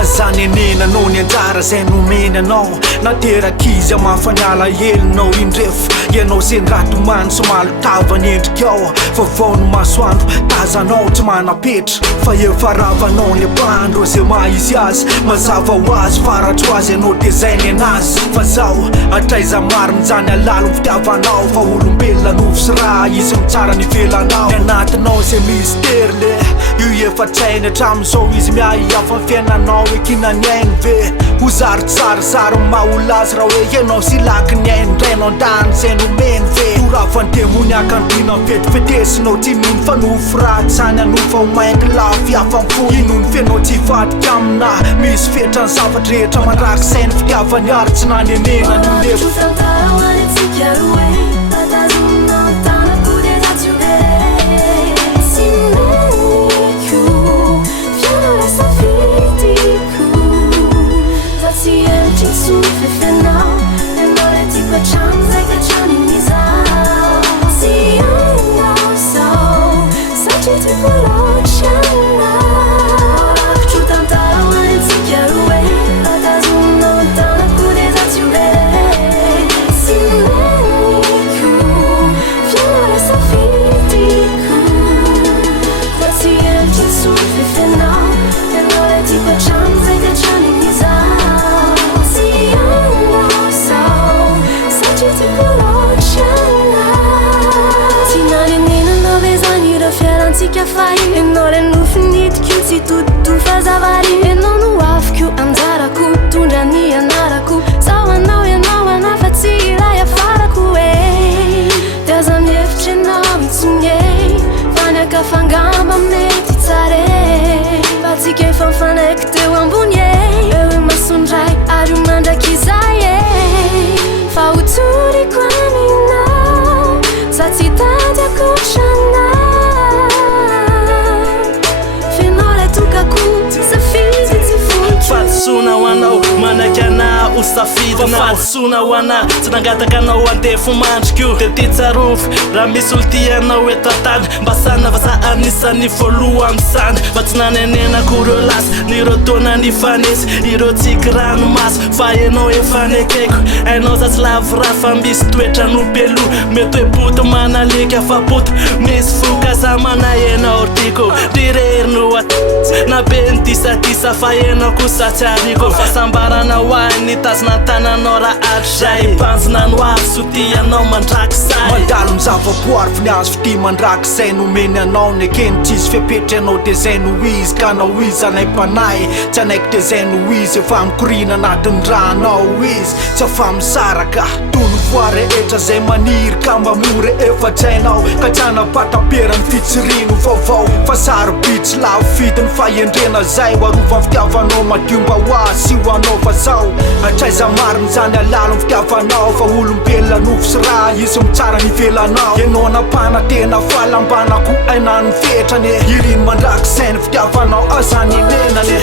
Azany nenanao ny anjara zay nomeny anao naterakizy amafaniala helinao indrefo ianao sendratomany somaly tavany endrikao vavao ny masoandro tazanao tsy manapetra fa efa ravanao le bandro zay maizy azy mazava ho azy faratro azy ianao dezainy anazy fa zao atraiza mariny zany alalo ny fitiavanao fa olombelona novo sy raha izy mitsara ny velanao ny anatinao zay mystera le io efa trainy hatramizao izy miahiafa ny fiainanao ekinany ainy ve ho zarotsarozaro maholazy raha hoe ianao sy laky ny ainy drainao andany zay nomeny ve toravany demoniaka andrina fetifetesinao tsy mino fa nofo raty zany anofa ho mainky lafy afa mfo inony fianao tsy vadika amina misy fetra ny zavatra rehetra mandraky sainy fitiavany ary tsy nanenena ny levo Enao le nofinitiko tsy toto fazavary enao no afiko anjarako tondra ny anarako sao anao ianao anafa tsy iray afarako e tiaza mihevitra enao itsonye fanaka fangamba mety tsare fa tsika efa mifanaiky teo ambony e eo e masondray ary mandraky izay e fa hotoriko aminao sa tsy tady akotrana Fatsona wanao manakana usafidina fatsona wana tsy nangataka anao andefo mandriko de ty tsarofo raha misy olo tianao eto antany mba sana vasa anisany voaloha am'izany fa tsy nanenena koreo lasa nireo taona nifanesy ireo tsiky ranomaso fa ianao efa nekeko ainao za tsy laviraha fa misy toetra nopelo mety hoe poto manaleky afapoto misy fokaza manaenao tiko rirerino na be ny tisatisa fa ianao kosa tsy ariko fa sambarana hoany tazina tananao raha atray panjina no avy so tianao mandraky say mandalo mizavaboary fi ny azo fity mandraky zay nomeny anao ny akeny tsisy fiapetra anao de zay no izy ka anao izy anay mpanay tsy anaiky de zay no izy efa mikorina anatin'ny raha anao izy tsy afa misaraka tono voare etra zay maniry ka mamore efa trainao ka tsy anapataperany fitsirino vaovao fa sarobitsy lavo fidiny fa endrena zay hoarova ny fitiavanao madio mba hoazy sy hoanao fa zao atraiza mariny zany alalo ny fitiavanao fa olombelona nofo sy raha izy mitsara ny velanao ianao napana tena falambanako aina ny fetrany iriny mandraky sainy fitiavanao azany enenany